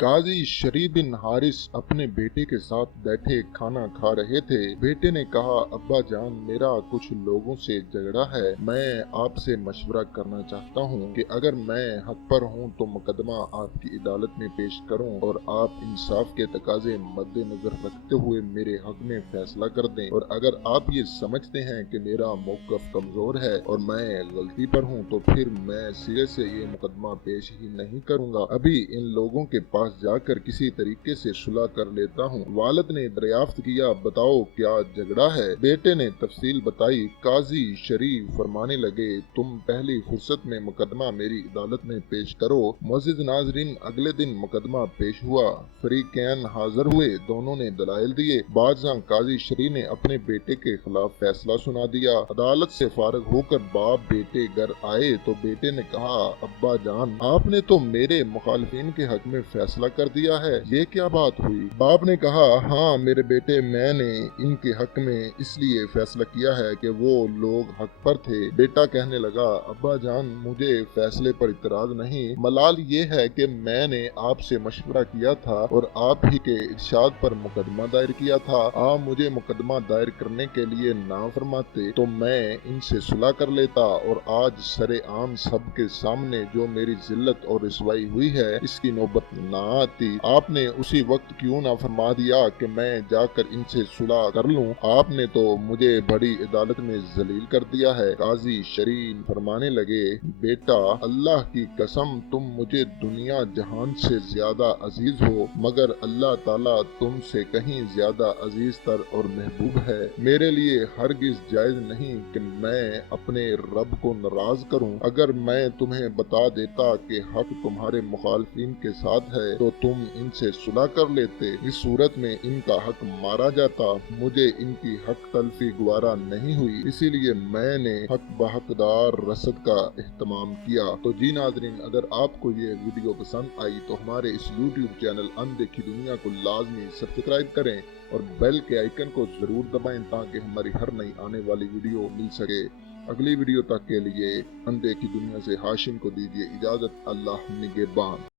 काजी शरीफ बिन हारिस अपने बेटे के साथ बैठे खाना खा रहे थे। बेटे ने कहा, अब्बा जान, मेरा कुछ लोगों से झगड़ा है। मैं आपसे मशवरा करना चाहता हूँ कि अगर मैं हक पर हूँ तो मुकदमा आपकी अदालत में पेश करूँ और आप इंसाफ के तकाजे मद्देनजर रखते हुए मेरे हक में फैसला कर दें। और अगर आप ये समझते हैं कि मेरा मौकफ कमजोर है और मैं गलती पर हूँ तो फिर मैं सिरे से ये मुकदमा पेश ही नहीं करूँगा। अभी इन लोगों के पास जाकर किसी तरीके से सुलह कर लेता हूँ। वालिद ने दरियाफ्त किया, बताओ क्या झगड़ा है। बेटे ने तफसील बताई। काजी शरीफ फरमाने लगे, तुम पहली फुर्सत में मुकदमा मेरी अदालत में पेश करो। मुअज़्ज़िज़ नाज़रीन, अगले दिन मुकदमा पेश हुआ। फरीकैन हाजिर हुए, दोनों ने दलाइल दिए। बादशाह काजी शरीफ ने अपने बेटे के खिलाफ फैसला सुना दिया। अदालत से फारिग होकर बाप बेटे घर आए तो बेटे ने कहा, अब्बा जान, आपने तो मेरे मुखालिफिन के हक में फैसला कर दिया है, ये क्या बात हुई। बाप ने कहा, हाँ मेरे बेटे, मैंने इनके हक में इसलिए फैसला किया है कि वो लोग हक पर थे। बेटा कहने लगा, अब्बा जान, मुझे फैसले पर इतराज नहीं, मलाल ये है कि मैंने आपसे मशवरा किया था और आप ही के इरशाद पर मुकदमा दायर किया था। आप मुझे मुकदमा दायर करने के लिए ना फरमाते तो मैं इनसे सुलह कर लेता और आज सरे आम सब के सामने जो मेरी जिल्लत और रिसवाई हुई है इसकी नौबत ना आती। आपने उसी वक्त क्यों ना फरमा दिया कि मैं जाकर इनसे सुलह कर लूं। आपने तो मुझे बड़ी अदालत में जलील कर दिया है। काजी शरीफ फरमाने लगे, बेटा, अल्लाह की कसम, तुम मुझे दुनिया जहान से ज्यादा अजीज हो, मगर अल्लाह ताला तुमसे कहीं ज्यादा अजीज तर और महबूब है। मेरे लिए हरगिज जायज नहीं कि मैं अपने रब को नाराज करूं। अगर मैं तुम्हें बता देता कि हक तुम्हारे मुखालिफिन के साथ है तो तुम इनसे सुलह कर लेते। इस सूरत में इनका हक मारा जाता। मुझे इनकी हक तलफी गुवारा नहीं हुई, इसीलिए मैंने हक बहकदार रसद का एहतमाम किया। तो जी नाज़रीन, अगर आपको ये वीडियो पसंद आई तो हमारे इस YouTube चैनल अनदेखी दुनिया को लाजमी सब्सक्राइब करें और बेल के आइकन को जरूर दबाएं ताकि हमारी हर नई आने वाली वीडियो मिल सके। अगली वीडियो तक के लिए अनदेखी दुनिया से हाशिम को दीजिए इजाजत। अल्लाह निगहबान।